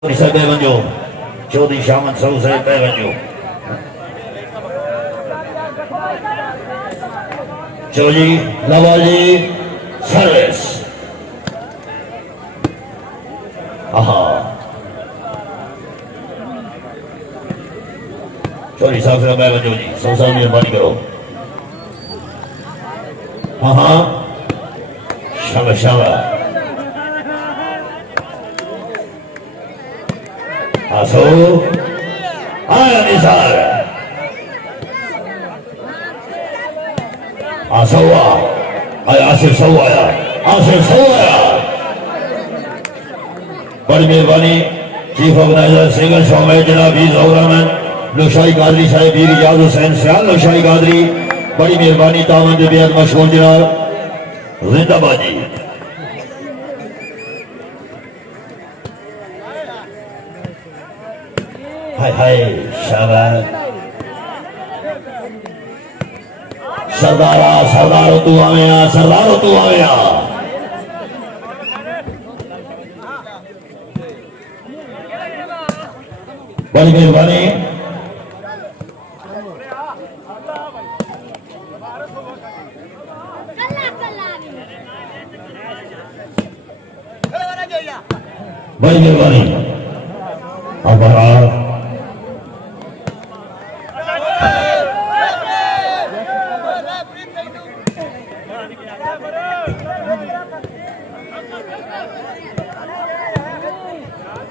Bisa Bevanjo, Jody Shaman Souza Bevanjo. Jody Lavali Service. Aha. Jody Souza Bevanjo जी, Souza मेहरबानी करो. aha, शाबाश शाबाश. Aso, ayah Nisar, Asawa, ayah Asif Sawaya, Asif Sawaya. बड़ी मेहरबानी chief organiser single शॉमें जनाब ज़ौरामन लोशाई कादरी साहिब वीर इजाज़ हुसैन सियाल लोशाई कादरी बड़ी मेहरबानी तामंद बेहद मशहूर जनाब जिंदाबाद जी. हाय हाय शाबाश सरदारा सरदारो तू आवेया सरदारो तू आवेया. बड़ी मेहरबानी बड़ी मेहरबानी अब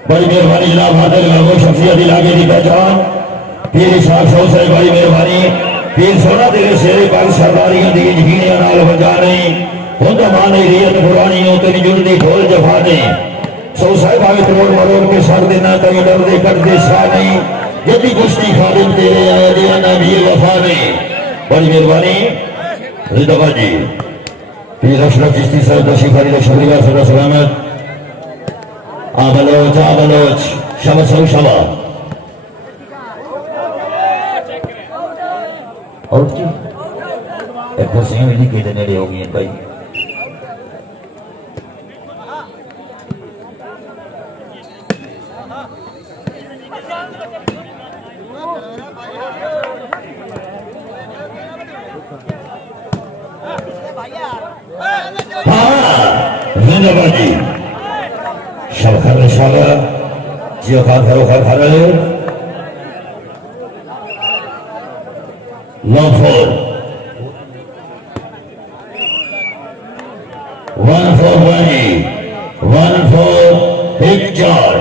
बड़ी मेहरबानी जनाब हादर लागो शख्सियत इलाके की पहचान पीर इशाक शो से बड़ी मेहरबानी पीर सोना तेरे शेरे पाक सरदारियां दी जगीनियां नाल वजा नहीं होंदा माने रियत पुरानी हो तेरी जुल्दी ढोल जफा नहीं सो साहिब आगे तोड़ मरोड़ के सर देना कहीं डर दे कर दे सा नहीं यदि कुश्ती खादिम तेरे आया दीवाना भी वफा नहीं. बड़ी मेहरबानी जिंदाबाद जी पीर अशरफ चिश्ती साहब तशरीफ फरीद शुक्रिया सदा सलामत. Abaloch, Abaloch, Shaba Sau Shaba. और जी एक तो सही विधि के देने होगी इन भाई. हाँ जिंदाबाद जी शबखर शाला जियो खार खर लॉफोर 14 पिक्चर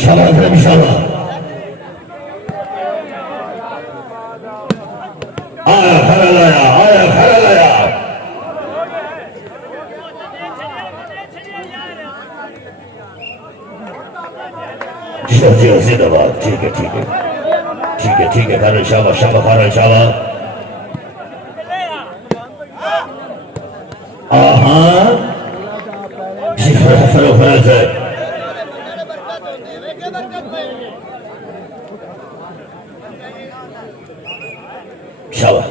शाला शाला आया खरा लाया जी जिंदाबाद. ठीक है खाना शाबा शाबा खाना शाबा. जी फरो है शाबा.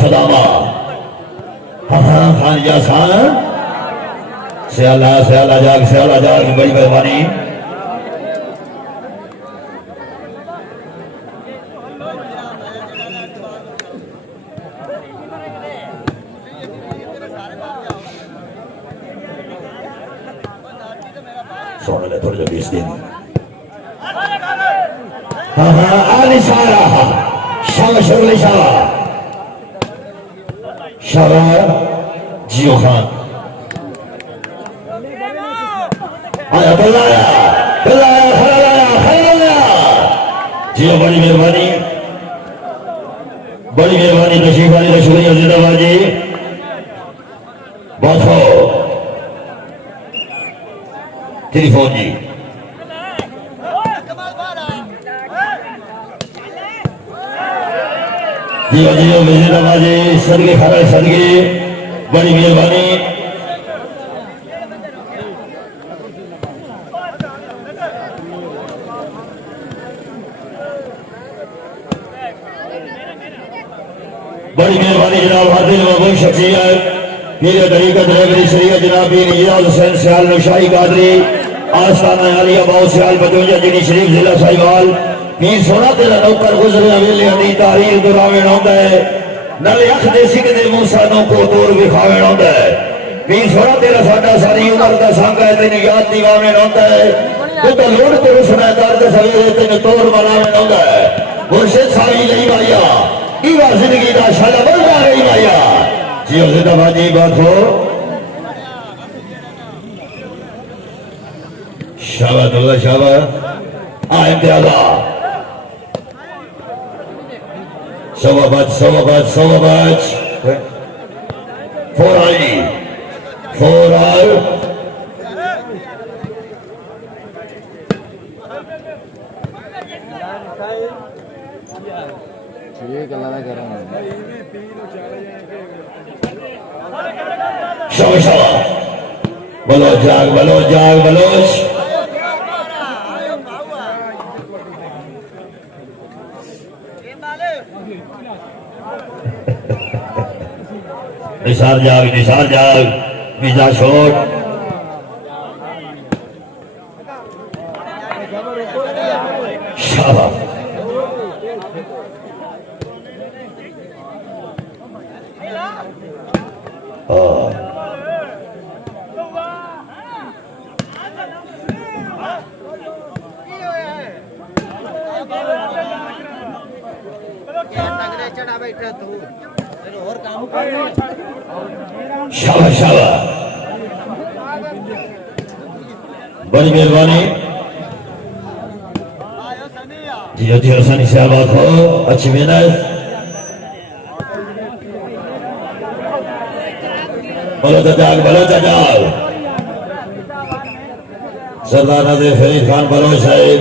सदामा हाँ खान या खान स्याला जाग बड़ी मेहरबानी. सोने ले थोड़े 20 दिन आली सारा शाला शुगली शाला जियो खान आया बल्लाया जियो बड़ी मेहरबानी तशरीफ वाली शुक्रिया जिंदाबाद जी. बाथो टेलीफोन जी जियो जिंदाबाद जी सदके खरा सदके बड़ी मेहरबानी. बड़ी मेहरबानी जनाब हादिर महबूब शख्सियत पीर तरीकत रहबरी शरीयत जनाब पीर इजाज हुसैन सियाल नौशाही कादरी आस्थाना आलिया बाउ सियाल 55 जिनी शरीफ जिला साहिवाल पीर सोना तेरा नौकर गुजरे वेले दी तारीख दुरावेण आंदा है नाले अख दे सिकदे मूसा को तोड़ विखावेण आंदा है पीर सोना तेरा साडा सारी उम्र दा संग है तेन याद दिवावेण आंदा है तू तो लोड़ ते उसने दर्द सवेरे तेन तोड़ मनावेण आंदा है मुर्शिद सारी नहीं माया इवा जिंदगी दा शाला बन जा रही माया जियो जिंदाबाद जी बात हो शाबाश अल्लाह शाबाश आ इम्तियाजा सवाबाज फोर आई फोर आल बलोच जाग बलोच निसार जाग मीजा शोट शाबाश शाबाश बड़ी मेहरबानी जी हसानी से आबाद हो अच्छी मेहनत बलोच जाग सरदार नाज़िर फरीद खान बलोच साहिब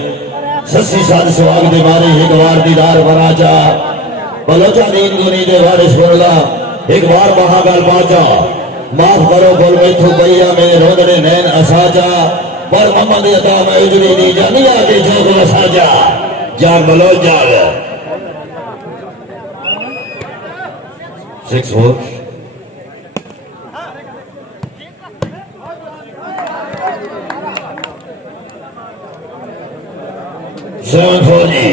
80 साल सुहाग दी मारी एक बार दीदार बराजा बलोचा दीन दुनी दे वारिस बोला एक बार महागल बाजा माफ करो बोल मैथू भैया मेरे रोदने नैन असाजा पर मोहम्मद अता मैं उजरी दी जानिया के जोग लसाजा जाग बलोच जाग 6-4 7-4 जी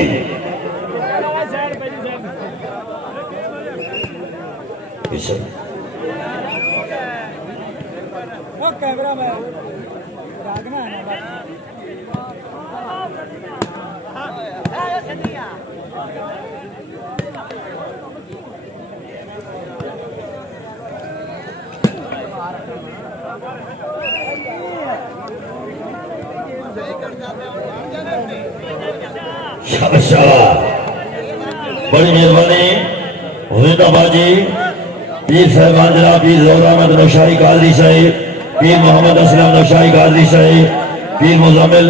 कैमरा में बड़ी मेहरबानी हुजैदाबाजी पीर साहबान जनाब पीर ज़ौहर अहमद नौशाही कादरी साहिब पीर मोहम्मद असलम नौशाही कादरी साहिब पीर मुज़म्मिल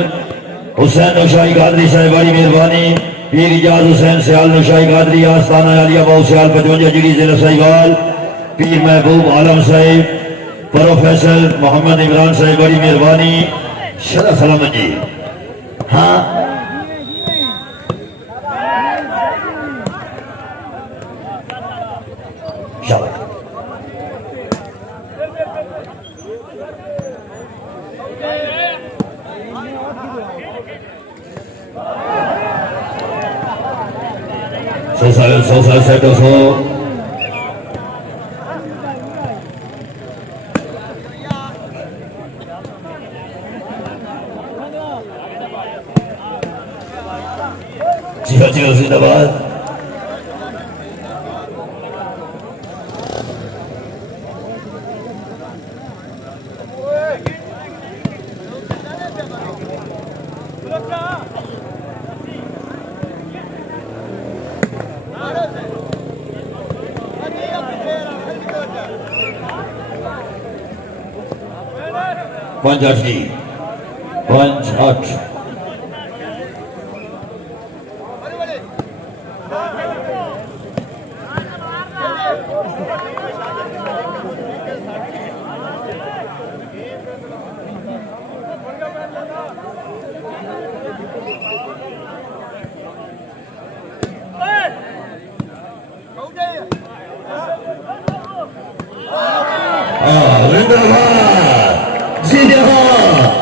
हुसैन नौशाही कादरी साहिब बड़ी मेहरबानी पीर इजाज हुसैन सियाल नौशाही कादरी आस्थाना आलिया बाउ सियाल 55 जिली जिला साहिवाल पीर महबूब आलम साहिब प्रोफेसर मोहम्मद इमरान साहिब बड़ी मेहरबानी शरफ सलामत जी हाँ Social sector so जी जिंदाबाद Punch out. जिंदाबाद जी हाँ।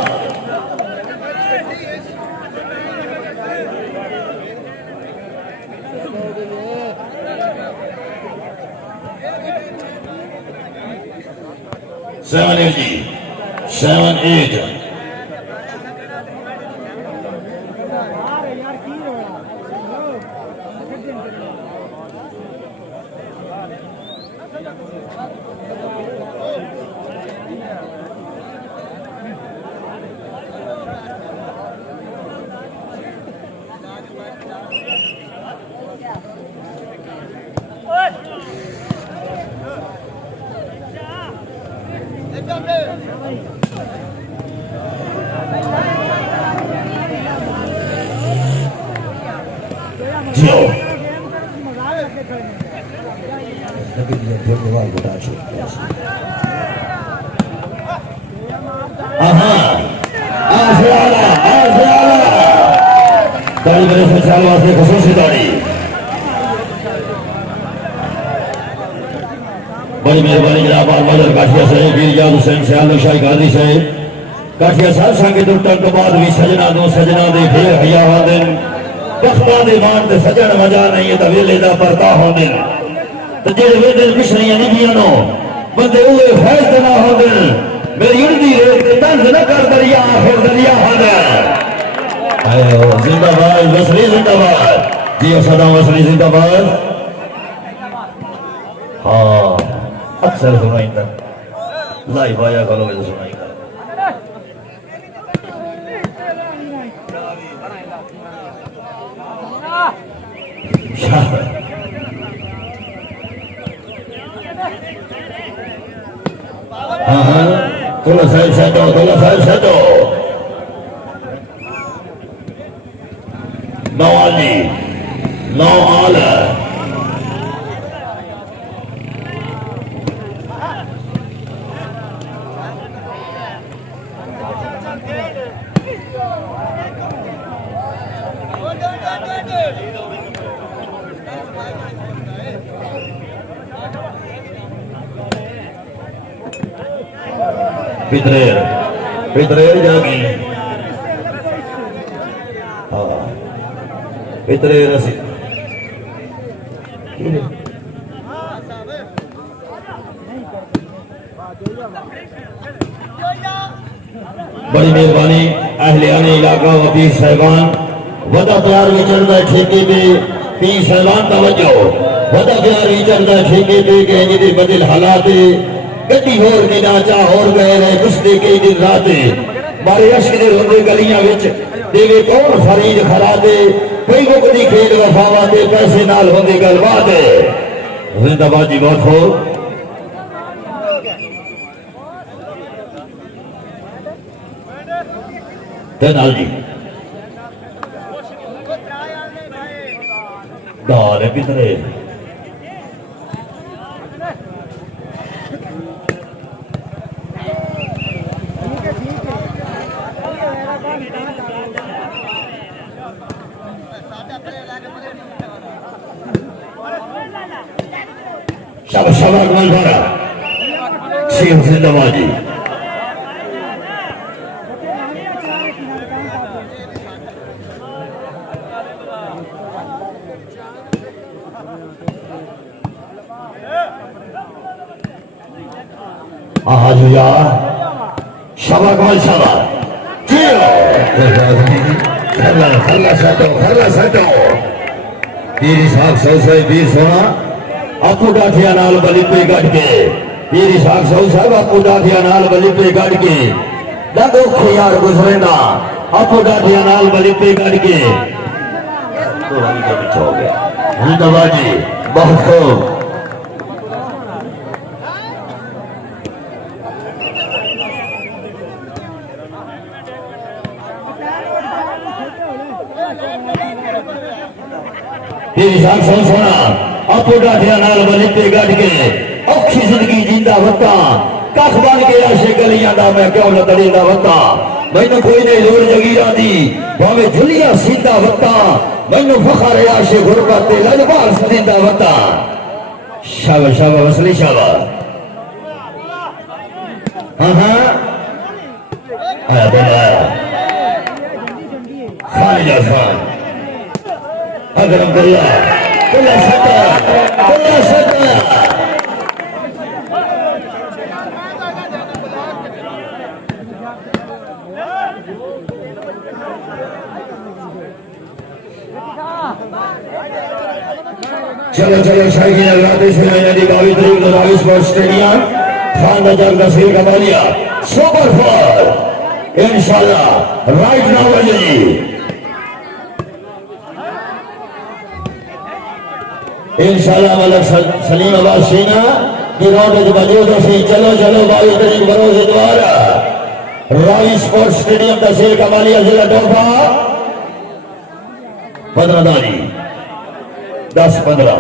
Seven eight. Joe. Dari dari sosial wasir khusus dari. बड़ी मेहरबानी जनाब मदर काठिया साहब वीर याद हुसैन सियाल शाही गाजी साहब काठिया साहब संगे टुटन तो बाद भी सजना दो सजना दे फेर हया होंदे बख्तां दे मान ते सजन मजा नहीं ते वेले दा परता होंदे ते जेड़े वेले मिशरियां निभियां नो बंदे ओए फैज ना होंदे मेरी उड़दी रेत ते तंज न कर दरिया आखिर दरिया होंदा आयो जिंदाबाद वसली जिंदाबाद जी सदा वसली जिंदाबाद हां अक्सर सुनाई था लाइव आया करो में सुनाई था हाँ तोला साहब सेटो नवाली नौ आला Pitrer jagi. Pitrer sih. बड़ी मेहरबानी अहलियाने इलाका व पीर साहिबान वदा प्यार विचरदा ठेके पे पीर साहिबान तवज्जो वदा प्यार विचरदा ठेके पे के जिदे बदल हालात गड्डी होर की नाचा होर गए रहे गुस्से कई दिन रात मारे अश्क दे रोंदे गलियां विच देवे कौन फरीद खरादे कोई मुकदी खेल वफावा दे पैसे नाल होंदी गलबात है जिंदाबाद जी बहुत हो तेनाल जी दाल है पितरे शाबाश कमाल भरा शेख जिंदाबाद जी आज यार शाबाश कमाल शाबाश खरला सटो तेरी साख सौ बीर सोना आपू डाठिया नाल बलिपे गढ़ के पीरी साख सौ साहब आपू डाठिया नाल बलिपे गढ़ के ॾाढो यार गुजरेंदा आपू डाठिया नाल बलिपे गढ़ के तो वाली का पीछा हो गया जिंदाबाद जी बहुत खूब पीरी साख सौ सोना आपू डाठिया नाल बलिपे गढ़ के औखी जिंदगी जींदा वता कख बन के आशे गलियां दा मैं क्यों न तड़ींदा वता मैनू कोई नहीं लोड़ जगीरा दी भावे झुलिया सीधा वता मैनू फखर है आशे गुरबत ते लजबार सदींदा वता शाबाश शाबाश वसली शाबाश हाँ हाँ आया तो आया खालिद खान अकरम कल्ला कल्ला सत्ता चलो चलो शायकीन अल्लाह से नदी 22 तारीख 22 पर स्टेडियम खान बाजार तहसील कमालिया सुपर फोर इंशाल्लाह राइट नाउ जी इंशाल्लाह मलक सलीम अब्बास सीना की रोड मौजूद है। चलो चलो 22 तारीख बरोज द्वारा रावी स्पोर्ट्स स्टेडियम तहसील कमालिया जिला डोफा 15 तारीख 10-15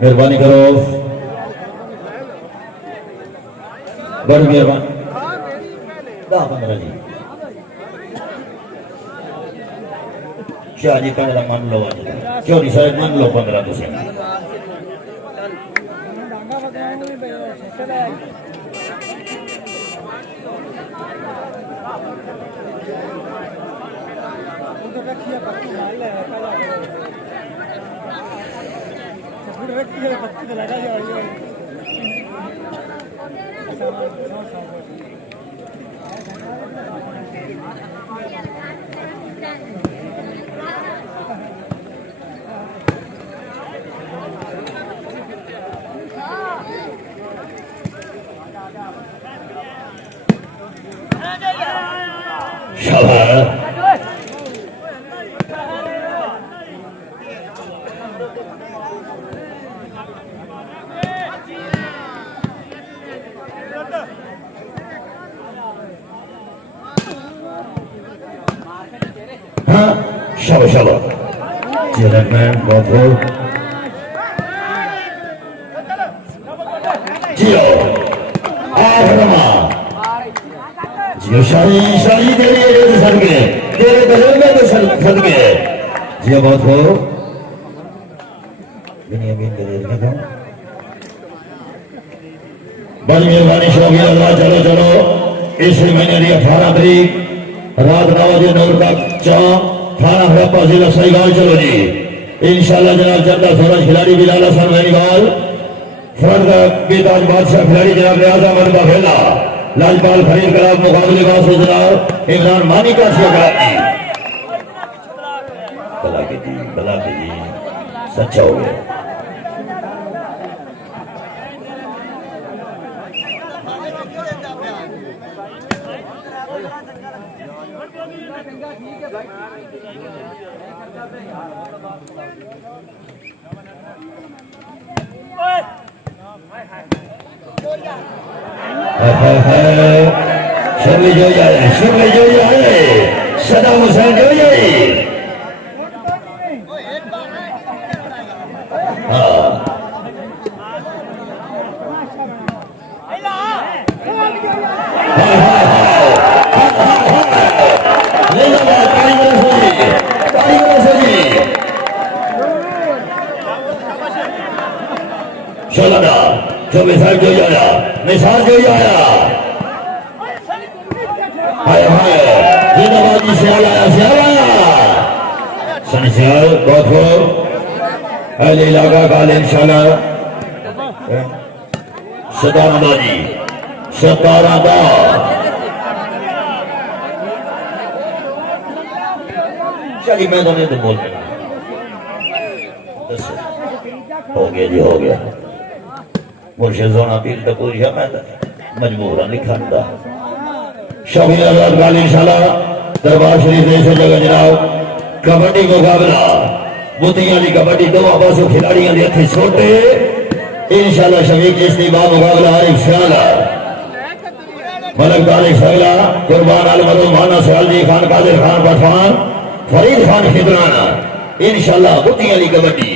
मेहरबानी करो बड़ी मेहरबानी 10-15 जी शाह जी 15 मान लो क्यों नहीं शायद मान लो 15 तो से शाबाश चेयरमैन बहुत जियो आखरमा जियो शाही शाही तेरे सदके तेरे बदल में सदके जियो बहुत हो बिनियामीन के देखने को बड़ी मेहरबानी शौकी अल्लाह चलो चलो इस महीने की 18 तारीख रात 9 बजे नूर का चाम थाना हड़प्पा जिला सहीगाल चलो जी इंशाल्लाह जनाब चंदा सूरज खिलाड़ी बिलाल हसन मेहरीगाल फर्द बेताज बादशाह खिलाड़ी जनाब रियाज अहमद बाफेला लाजपाल फरीद कराब मुकाबले बास जनाब इमरान मानी का कराची बला के जी सच्चा हो गया शर्मी जो जाए सदाम हुसैन जो जाए जो मिसाल जो आया मिसाल जो आया हाय हाय जिंदाबाद सियाल आया सनी सियाल बहुत हो अहले इलाका का इंशाल्लाह सताराबाजी चलिए मैं तो नहीं तो बोल हो गया जी हो गया मुर्शिदाना पीर का पूरी है मैं मजबूर लिखा शौकीन आजाद गाल इंशाल्लाह दरबार शरीफ ऐसे जगह जनाब कबड्डी मुकाबला बुतियां की कबड्डी दो पासों खिलाड़ियों के हथे छोटे इंशाल्लाह शफीक चिश्ती बा मुकाबला आरिफ सियाला मलक तारिक सगला कुर्बान अल मदन माना सयालजी खान कादिर खान पठान फरीद खान खिदराना इंशाल्लाह बुतियां की कबड्डी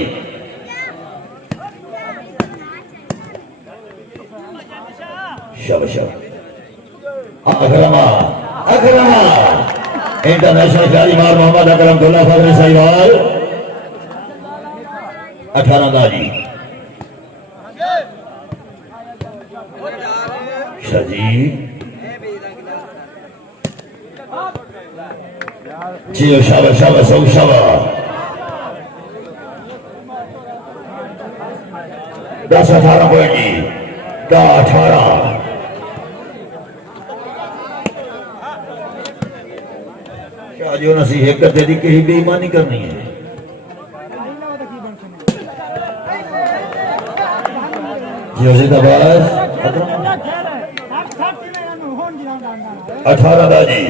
अकरमा अकरमा इंटरनेशनल खिलाड़ी मार मोहम्मद अकरम दुल्ला फजल सहीवाल 18 दाजी शाजी जियो शाबाश शाबाश सब शाबाश 10-18 पॉइंट जी 18 क्या जो नसी एक करते दी कहीं बेईमानी करनी है जियो जिंदाबाद 18 दाजी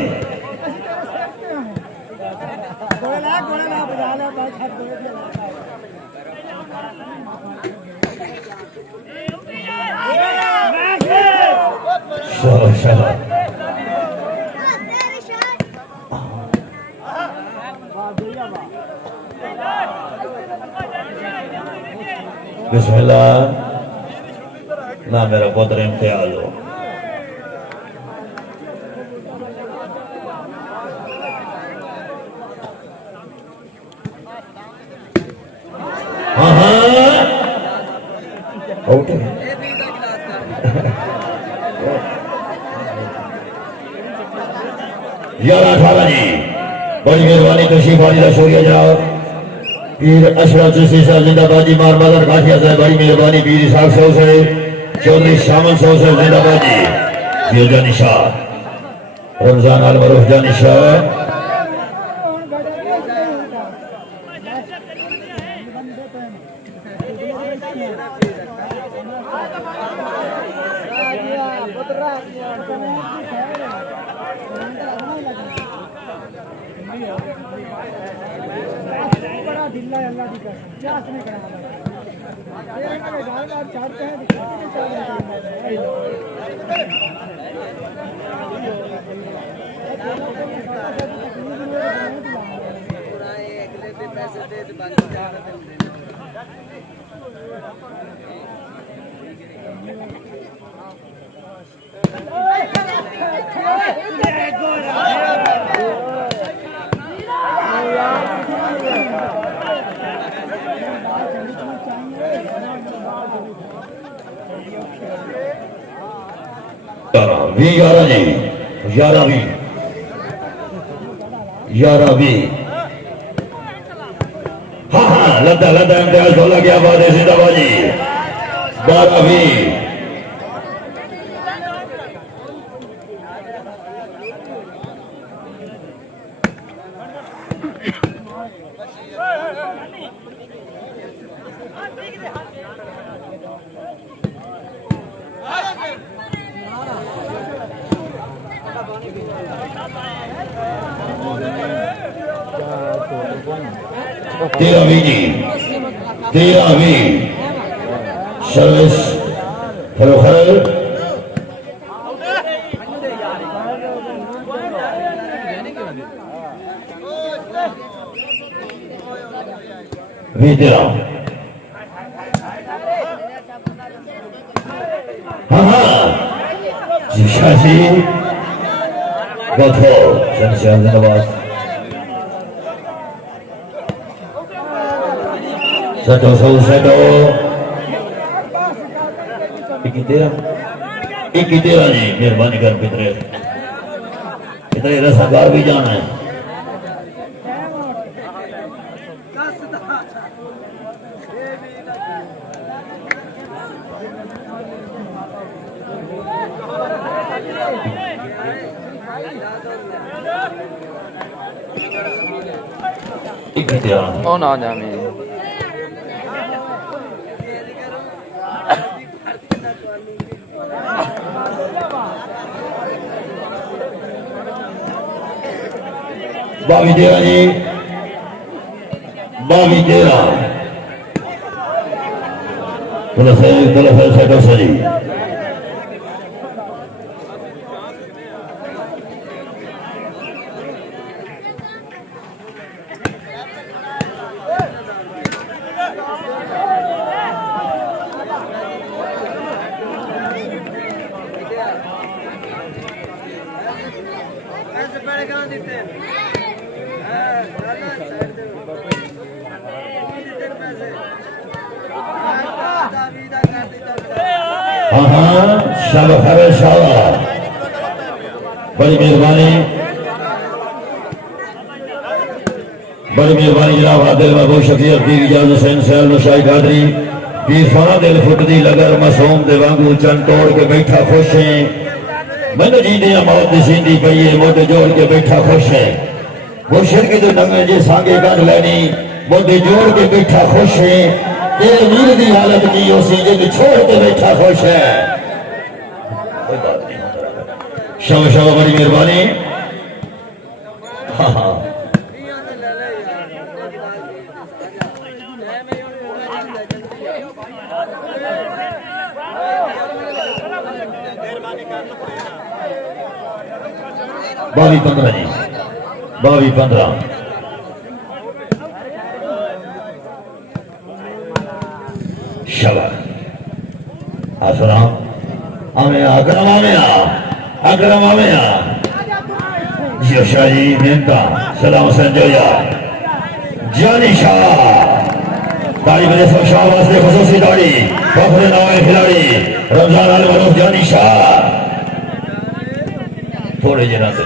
बिस्मिल्लाह ना मेरा पुत्र इम्तियाज हो हाँ हाँ आउट है 11-18 जी बड़ी मेहरबानी तशरीफ वाली का शुक्रिया जनाब पीर अशरफ जसी साहब जिंदाबाद जी मार मदर काठिया साहब बड़ी मेहरबानी पीर इसाक साहब से चौधरी शामल साहब से जिंदाबाद जी जानी शाह रमजान आल मरूफ जानी शाह भी 11 जी 11 भी 11 भी हाँ हाँ लद्दा लद्दा इम्तियाज बोला क्या बात है जिंदाबाद जी 12 भी तेरह भी सर्विस फरोखर भी 13 हाँ हाँ जी शाही बहुत हो जिंदाबाद Satu satu ikitera जी मेहरबानी कर पितरे इतने रसाकार भी जाना है ikitera oh no nyami बावी तेरा जी बावी तेरा तुला सही हाँ हाँ शाबाश शाबाश शाबाश बड़ी मेहरबानी जनाब आदिल महबूब शख्सियत पीर इजाज हुसैन सैल नशाई कादरी पीर सोना दिल फुटदी लगर मासूम दे वांगू चन तोड़ के बैठा खुश है मन जींदे मौत दी सींदी पई है मोटे जोड़ के बैठा खुश है वो शिरक दे डंगे जे सांगे कढ लेनी मोटे जोड़ के बैठा खुश है ये वीर दी हालत की उसी जे छोड़ के बैठा खुश है कोई बात नहीं शाबाश शाबाश बड़ी मेहरबानी हाँ हाँ बावी 15 जी बावी 15 शाबाश असलाम आमिया अकरम आमिया जियो शाह जी मेहनता सलाम संजोया जानी शाह दाढ़ी बने सब शाह वास्ते खसूसी दाढ़ी फखरे नवाए खिलाड़ी रमजान आल मरूफ जानी शाह थोड़े जना से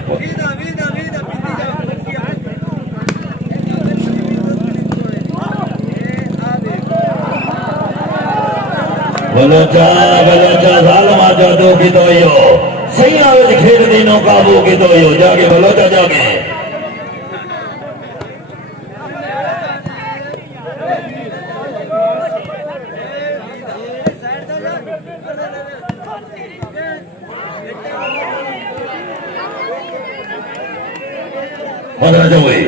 बलोचा जालमा जादू की तो यो सही आवे खेल दिनों काबू की तो यो जाके बलोचा जाके पंद्रह जमुई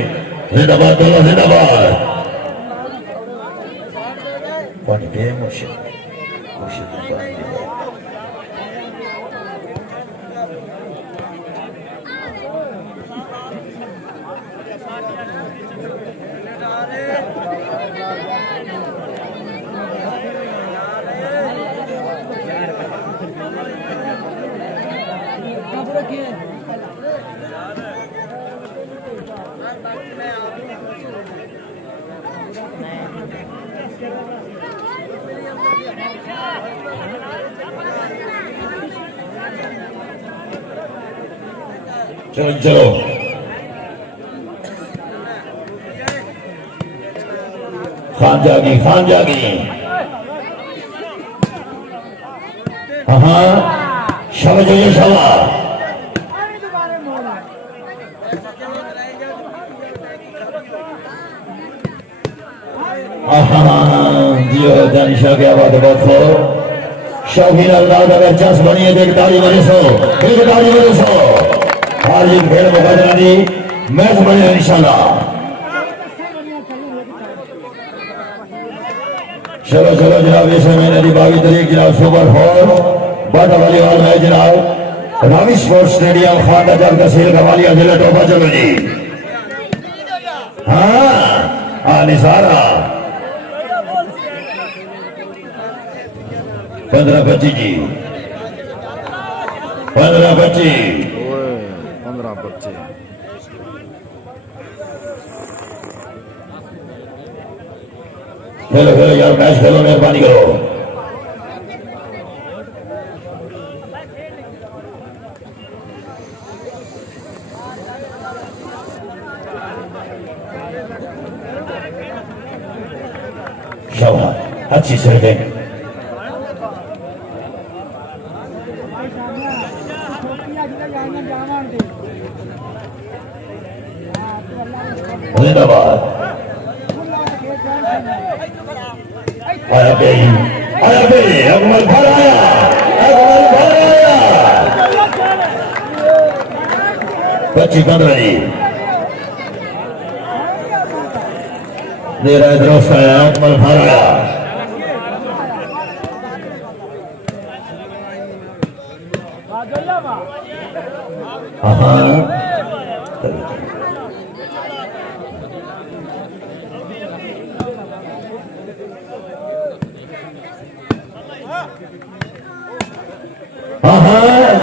जिंदाबाद दोनों जिंदाबाद पानी पे मुर्शिद चलो चलो खान जागी हाँ शब जो शबा जियो दानिशा क्या बात है बहुत सो शौकीन अल्लाह अगर चस बनी है एक ताली बने सो आज एक खेल मुकाबला दी मैच बने इंशाल्लाह चलो जनाब इस महीने की 22 तारीख जनाब सुपर 4 बाटा वॉलीबॉल मैच जनाब रावी स्पोर्ट्स स्टेडियम खादा जब तहसील कमालिया जिला टोपा चलो जी हाँ निसारा 15-25 जी 15-25 खेलो यार मैच खेलो मेहरबानी करो शाबाश अच्छी सर्विंग जिंदाबाद आया बे अकमल भर आया 25-15 जी दे रहा है दुरुस्त आया अकमल भर आया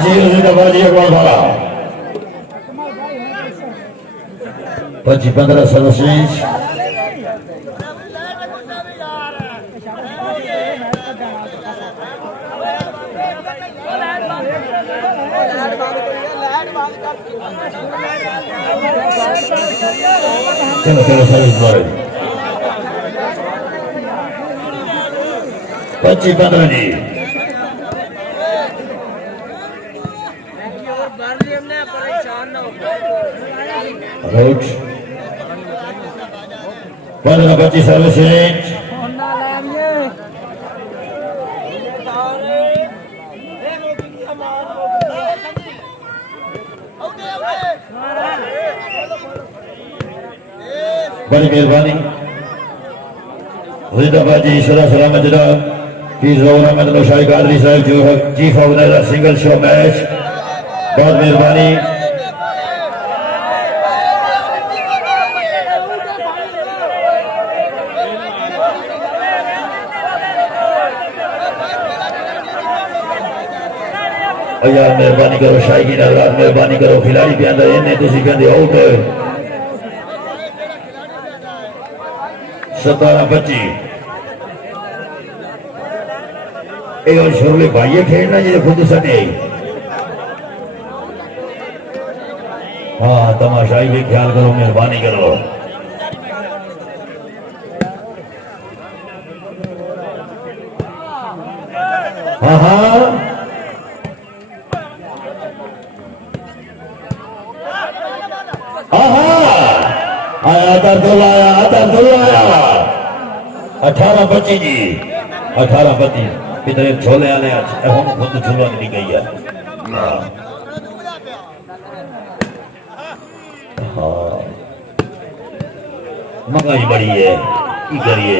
जी जिंदाबाद जी अकमल भरा 25-15 सर्वश्रेष्ठ चलो चलो सर्विस बॉय 25-15 जी रोज 15-25 सर्वश्रेष्ठ बड़ी मेहरबानी जिंदाबाद जी सदा सलामत जनाब फीस अहमद नौशाई कादरी साहब जो chief organiser single show match बहुत मेहरबानी यार मेहरबानी करो शायकीन हज़रात मेहरबानी करो खिलाड़ी के अंदर इन्हें तुसी कहंदे आउट 17-25 ये और शुरले भाई खेलना जी खुद सने हाँ तमाशाई भी ख्याल करो मेहरबानी करो हाँ हाँ आया दर्दुल्ला आया 18-25 जी 18-25 कितने छोले आने हम खुद छुलवा नहीं गई है हाँ महंगाई बड़ी है की करिए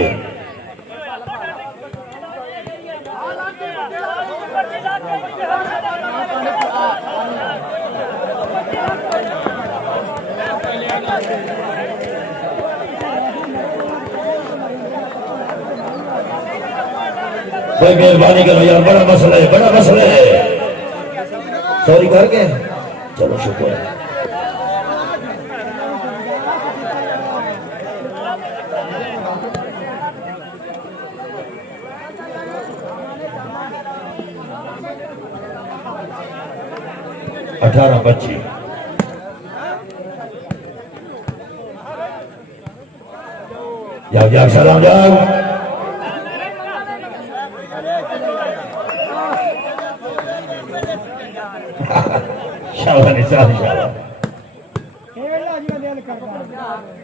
भाई मेहरबानी करो यार बड़ा मसला है सॉरी करके चलो शुक्र है अठारह 25 जाओ सलाम जाओ शाबाश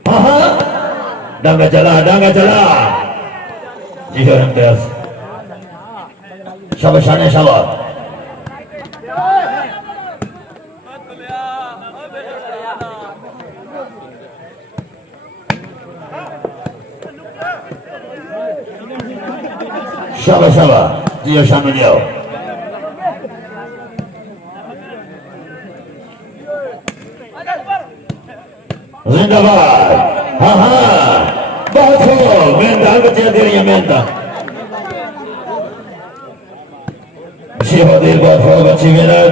हाँ डांगा चला जी हो इम्तियाज शाबाश शाबाश शाबाश जी हो शामिल जाओ जिंदाबाद हाँ बहुत हो मेहनत बच्चे दे रही है मेहनत बहुत हो बच्ची मेहनत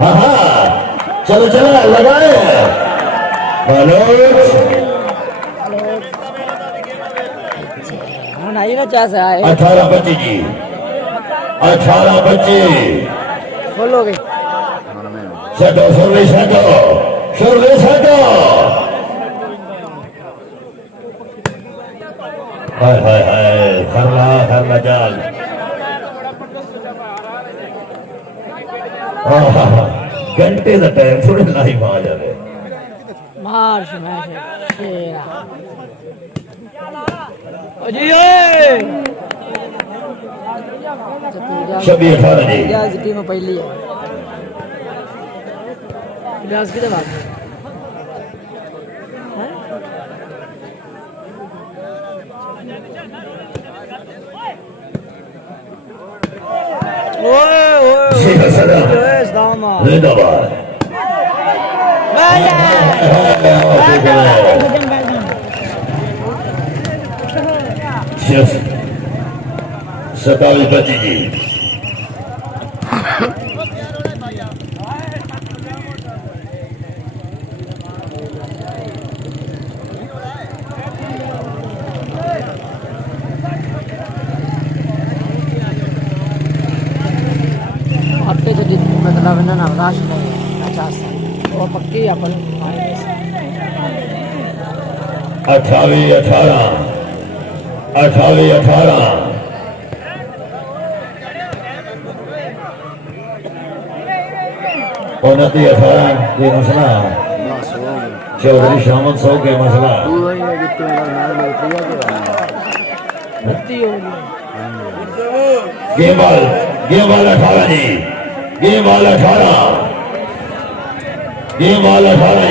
हाँ चलो लगाए ना 18-25 जी 18-25 बोलोगे छो हाय खरला जाल घंटे का टाइम थोड़े लाइव आ जाए मार शेरा शबीर 18 जी टीम पहली है ब्याज की बात जिंदाबाद सतावी 25 जी बना ना राश नहीं 50 वो पक्की अपन 28-18 28-18 29-18 ये मसला चौधरी शामत 100 के मसला गलती हो गई गेम बॉल 18 जी गेम बॉल 18 जी गेम बॉल 18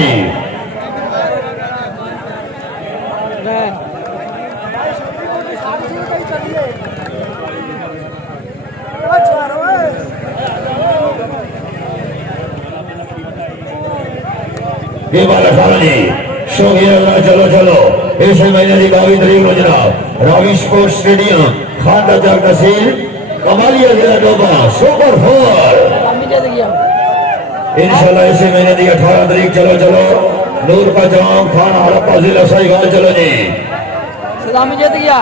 जी शो चलो चलो इस महीने की 22 तारीख को जनाब रावी स्पोर्ट्स स्टेडियम खादा जग तहसील कमालिया जिला डोबा सुपर 4 हम जीत गया इंशाल्लाह इसी महीने की 18 तारीख चलो चलो नूर का जाम खान हड़प्पा जिला साहिवाल चलो जी सलामी जीत गया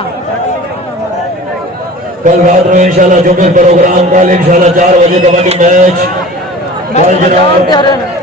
कल रात में इंशाल्लाह जुमे प्रोग्राम कल इंशाल्लाह 4 बजे कबड्डी मैच कल जनाब